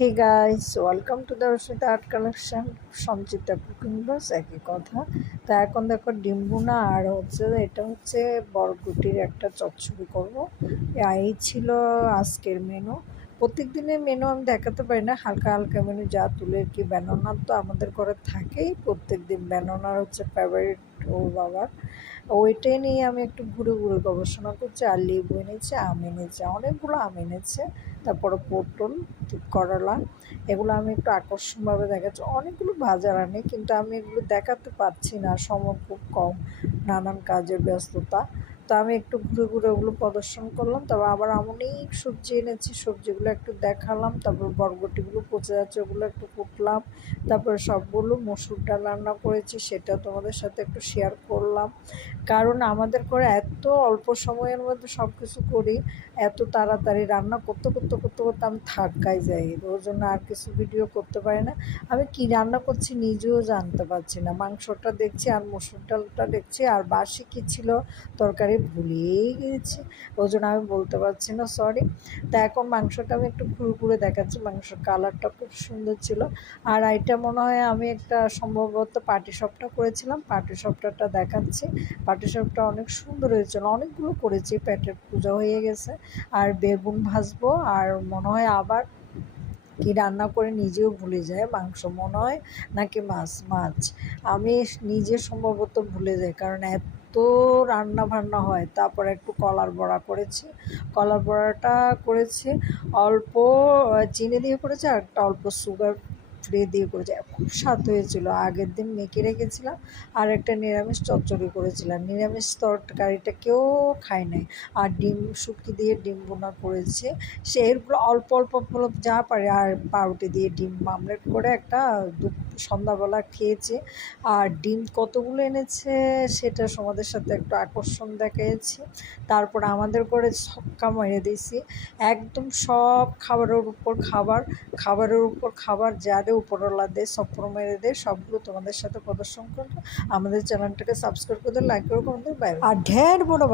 Hey guys, welcome to the Rasita art collection. Sanchita cooking বাস, একই কথা। তা এখন দেখো ডিম ভুনা আর এটা হচ্ছে বরবটির একটা চচ্চড়ি করবো। এই ছিল আজকের মেনু। প্রত্যেক দিনের মেনু আমি দেখাতে পারি না, হালকা হালকা মেনু যা তুলে কি। ব্যানানার তো আমাদের ঘরে থাকেই প্রত্যেক দিন, ব্যানানার হচ্ছে ফেভারিট ও বাবার। ওইটাই নিয়ে আমি একটু ঘুরে ঘুরে গবেষণা করছি। আর লেবু এনেছে, আম এনেছে, অনেকগুলো আম এনেছে। তারপরে পটল, করলা, এগুলো আমি একটু আকর্ষণভাবে দেখাচ্ছি। অনেকগুলো বাজার আনি, কিন্তু আমি এগুলো দেখাতে পারছি না, সময় খুব কম, নানান কাজের ব্যস্ততা। তো আমি একটু ঘুরে ঘুরে ওগুলো প্রদর্শন করলাম। তারপর আবার অনেক সবজি এনেছি, সবজিগুলো একটু দেখালাম। তারপর বরবটিগুলো পচে যাচ্ছে, ওগুলো একটু কুটলাম। তারপরে সবগুলো মসুর ডাল রান্না করেছি, সেটা তোমাদের সাথে একটু শেয়ার করলাম। কারণ আমাদের করে এত অল্প সময়ের মধ্যে সব কিছু করি, এত তাড়াতাড়ি রান্না করতে করতে করতে করতে আমি থাকাই যাই, ওর জন্য আর কিছু ভিডিও করতে পারি না। আমি কি রান্না করছি নিজেও জানতে পারছি না। মাংসটা দেখছি আর মসুর ডালটা দেখছি, আর বাসি কী ছিল তরকারি ভুলেই গিয়েছি, ওই জন্য আমি বলতে পারছি না, সরি। তা এখন মাংসটা আমি একটু ঘুরে ঘুরে দেখাচ্ছি। মাংসের কালারটা খুব সুন্দর ছিল। আর এটা মনে হয় আমি একটা সম্ভবত পাটিসাপটা করেছিলাম, পাটিসাপটাটা দেখাচ্ছি। পাটিসাপটা অনেক সুন্দর হয়েছিল, অনেকগুলো করেছি, পেটের পূজা হয়ে গেছে। আর বেগুন ভাজবো, আর মনে হয় আবার কি রান্না করে নিজেও ভুলে যায়, মাংস মনে হয় নাকি মাছ। আমি নিজে সম্ভবত ভুলে যাই, কারণ এত রান্না বান্না হয়। তারপর একটু কলার বড়া করেছি। কলার বড়াটা করেছি অল্প চিনি দিয়ে করেছি, আর একটা অল্প সুগার ফ্রি দিয়ে করেছি, খুব স্বাদ হয়েছিল। আগের দিন মেখে রেখেছিলাম। আর একটা নিরামিষ চচ্চড়ি করেছিলাম, নিরামিষ তরকারিটা কেউ খায় নাই। আর ডিম শুটকি দিয়ে ডিম বোনা করেছে। সে এরগুলো অল্প অল্প যা পারে। আর পাউরুটি দিয়ে ডিম আমলেট করে একটা সন্ধ্যাবেলা খেয়েছে। আর ডিম কতগুলো এনেছে সেটা তোমাদের সাথে একটু আকর্ষণ দেখিয়েছি। তারপর আমাদের করে ছক্কা মেরে দিয়েছি, একদম সব খাবারের উপর খাবার, খাবারের উপর খাবার, যারে উপরওয়ালা দেয় সপ্পর মেরে দেয়, সবগুলো তোমাদের সাথে প্রদর্শন করবো। আমাদের চ্যানেলটাকে সাবস্ক্রাইব করে লাইক করে কমেন্ট, বাই। আর ঢের বড়